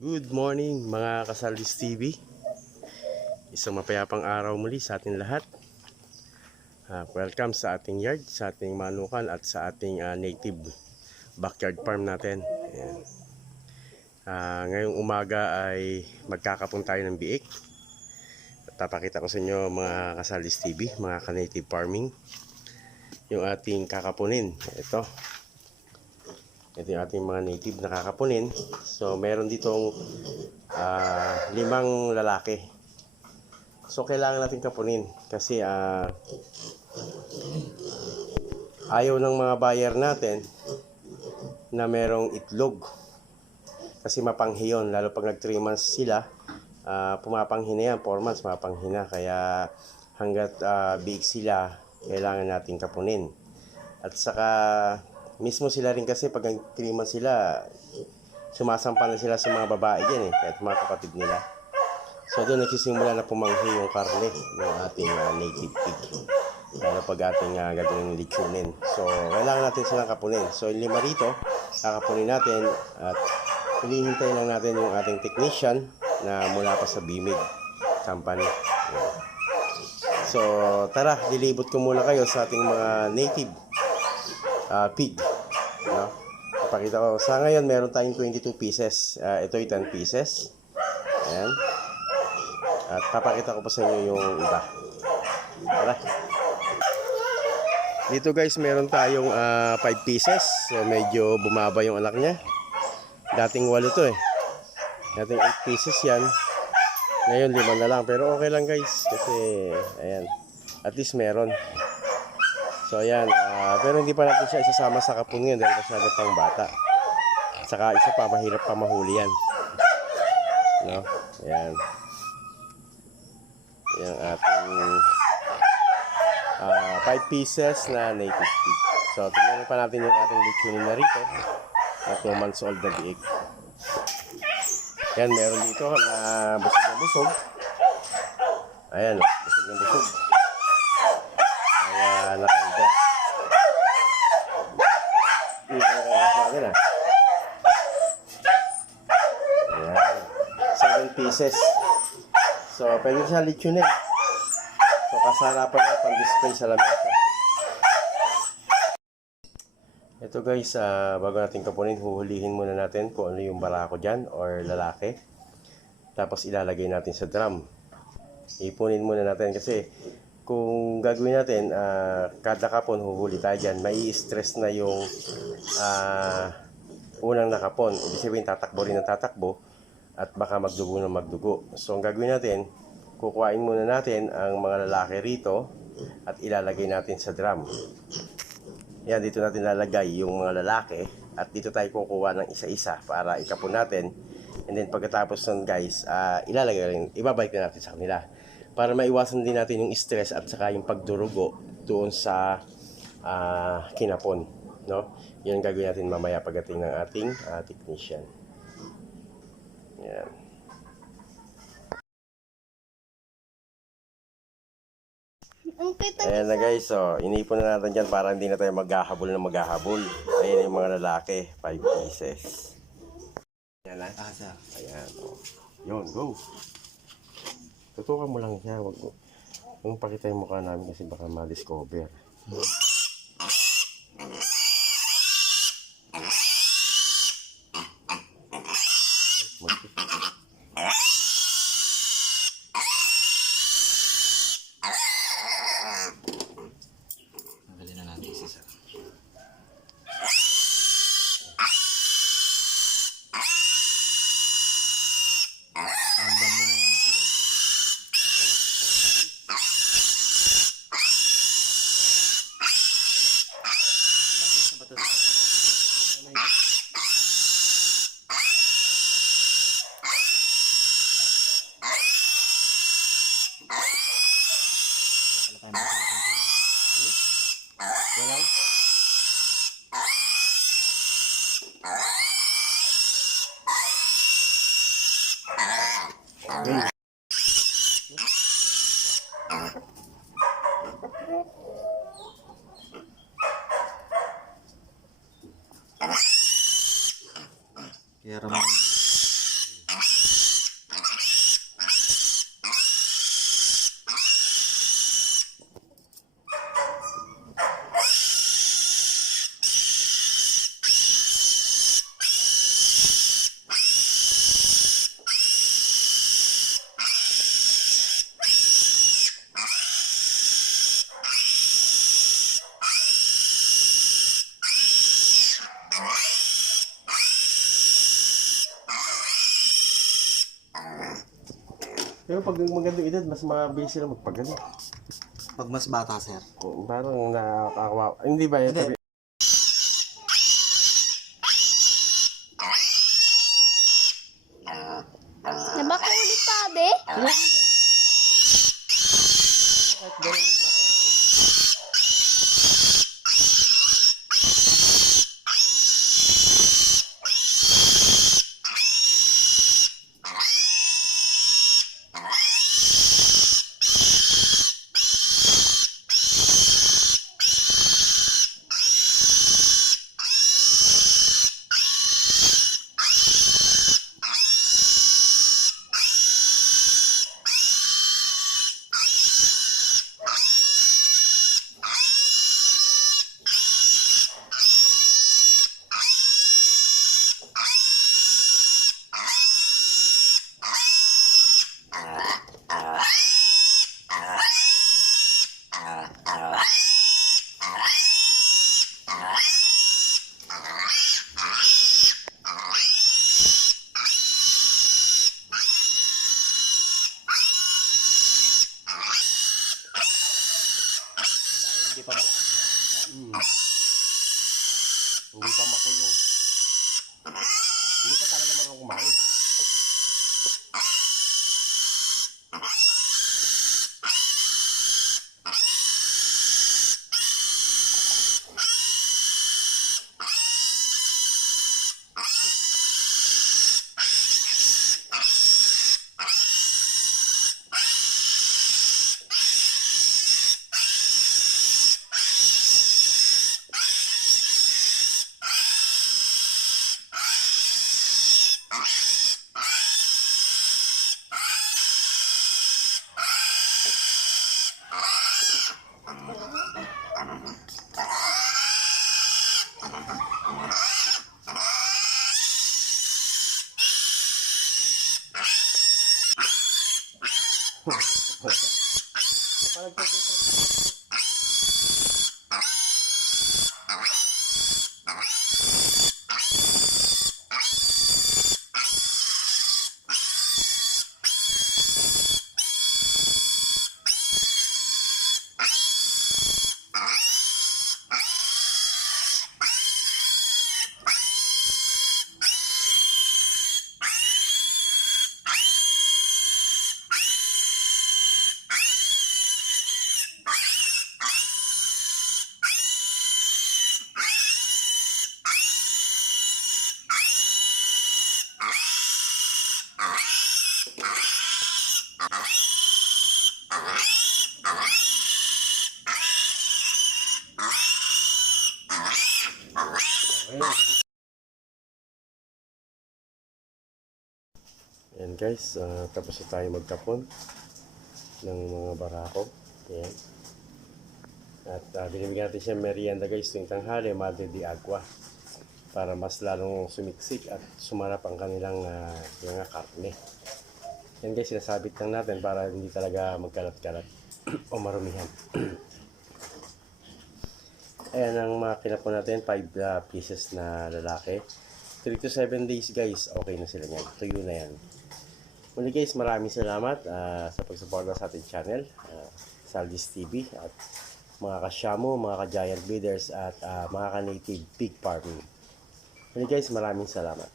Good morning mga Kasaldis TV. Isang mapayapang araw muli sa ating lahat. Welcome sa ating yard, sa ating manukan at sa ating native backyard farm natin. Ayan. Ngayong umaga ay magkakapon tayo ng biik. At papakita ko sa inyo mga Kasaldis TV, mga ka-native farming, yung ating kakapunin. Ito yung ating mga native na kakapunin. So meron ditong 5 lalaki. So kailangan natin kapunin kasi ayaw ng mga buyer natin na merong itlog. Kasi mapanghi yun, lalo pag nag 3 months sila, pumapanghi na yan, 4 months mapanghi na. Kaya hanggat big sila, kailangan natin kapunin. At saka mismo sila rin kasi pag 3 months sila, sumasampa na sila sa mga babae dyan kahit mga kapatid nila. So doon nagsisimula na pumanghi yung karne ng ating native pig. Lalo pag ating gagawin lechonin. So kailangan natin silang kapunin. So yung 5 rito, kakapunin natin at hinihintay lang natin yung ating technician na mula pa sa Bimig Company. So tara, dilibot ko muna kayo sa ating mga native pig. Pakita ko. Sa ngayon, meron tayong 22 pieces. Ito ay 10 pieces. Ayan. At papakita ko pa sa inyo yung iba. Tara. Dito guys, meron tayong 5 pieces. So, medyo bumaba yung anak niya. Dating 8 to Dating 8 pieces yan. Ngayon, 5 na lang. Pero okay lang guys. Kasi, ayan. At least meron. So ayan, pero hindi pa natin siya isasama sa kapun ngayon dahil masyado pang bata. Saka isa pa, mahirap pa mahuli yan. No? Ayan. Yan ating 5 pieces na native pig. So tingnan pa natin yung ating lechonin na rito na 2 months old na biik. Yan, meron dito na busog na busog. Ayan, busog na busog. Kaya nakanda. Ayan. 7 pieces. So, pwede siya lechonin. So, kasarapan na pang-display sa lamesa. Ito guys, bago natin kapunin, huhulihin muna natin kung ano yung barako dyan or lalaki. Tapos ilalagay natin sa drum. Ipunin muna natin kasi kung gagawin natin, kada kapon huhuli tayo dyan, may stress na yung unang nakapon. Ibig sabihin, tatakbo rin ng tatakbo at baka magdugo na magdugo. So, ang gagawin natin, kukuhain muna natin ang mga lalaki rito at ilalagay natin sa drum. Yan, dito natin lalagay yung mga lalaki at dito tayo kukuha ng isa-isa para ikapon natin. And then, pagkatapos nun guys, ibabalik na natin sa kanila. Para maiwasan din natin yung stress at saka yung pagdurugo doon sa kinapon, no? Yan gagawin natin mamaya pagdating ng ating technician. Yan. Ayan na guys, so inipon na natin dyan para hindi na tayo maghahabol na maghahabol. Ayan yung mga lalaki, 5 pieces. Ayan lang. Ayan, yun, go. Tutukan mo lang siya, wag mo. Yung pakita yung mukha namin kasi baka ma-discover. Magaling na natin isa. Ambang mo na yung anak ko rin. Kaya ramang Pero pag magandang edad, mas mabilis sila magpagaling. Pag mas bata, sir. Parang nakakawa. Hindi ba yun? Hindi. Nabakulit pa, be? Kahit ganun mabilis. Hindi pa malakas na. Hindi pa makulong. Hindi pa talaga marunong kumain. Ayan guys, tapos na tayo magtapon ng mga barako. Ayan. At binibigyan natin siya merienda guys tuwing tanghali, Madre de Agua. Para mas lalong sumiksik at sumarap ang kanilang mga karne. Yan guys, sinasabit lang natin para hindi talaga magkalat-kalat o marumihan. Ayan ang mga kinapon natin, 5 pieces na lalaki. 3 to 7 days guys, okay na sila yan. Tuyo na yan. Muli guys, maraming salamat sa pagsuporta sa ating channel, Saldis TV, at mga kasyamo, mga ka-giant breeders, at mga ka-native pig farming. Muli guys, maraming salamat.